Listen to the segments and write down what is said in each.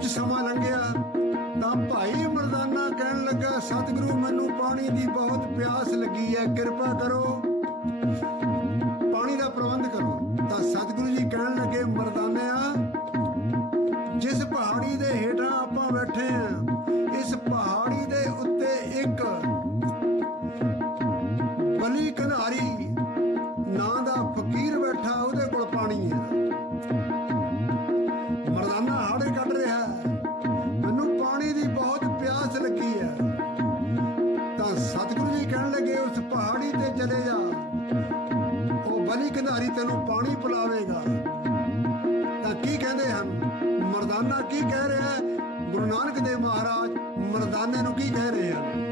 ਕੁਝ ਸਮਾਂ ਲੰਘਿਆ ਤਾਂ ਭਾਈ ਮਰਦਾਨਾ ਕਹਿਣ ਲੱਗਾ, ਸਤਿਗੁਰੂ, ਮੈਨੂੰ ਪਾਣੀ ਦੀ ਬਹੁਤ ਪਿਆਸ ਲੱਗੀ ਹੈ, ਕਿਰਪਾ ਕਰੋ। ਮਰਦਾਨੇ ਨੂੰ ਕੀ ਕਹਿ ਰਹੇ ਆ?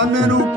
ਭਾਈ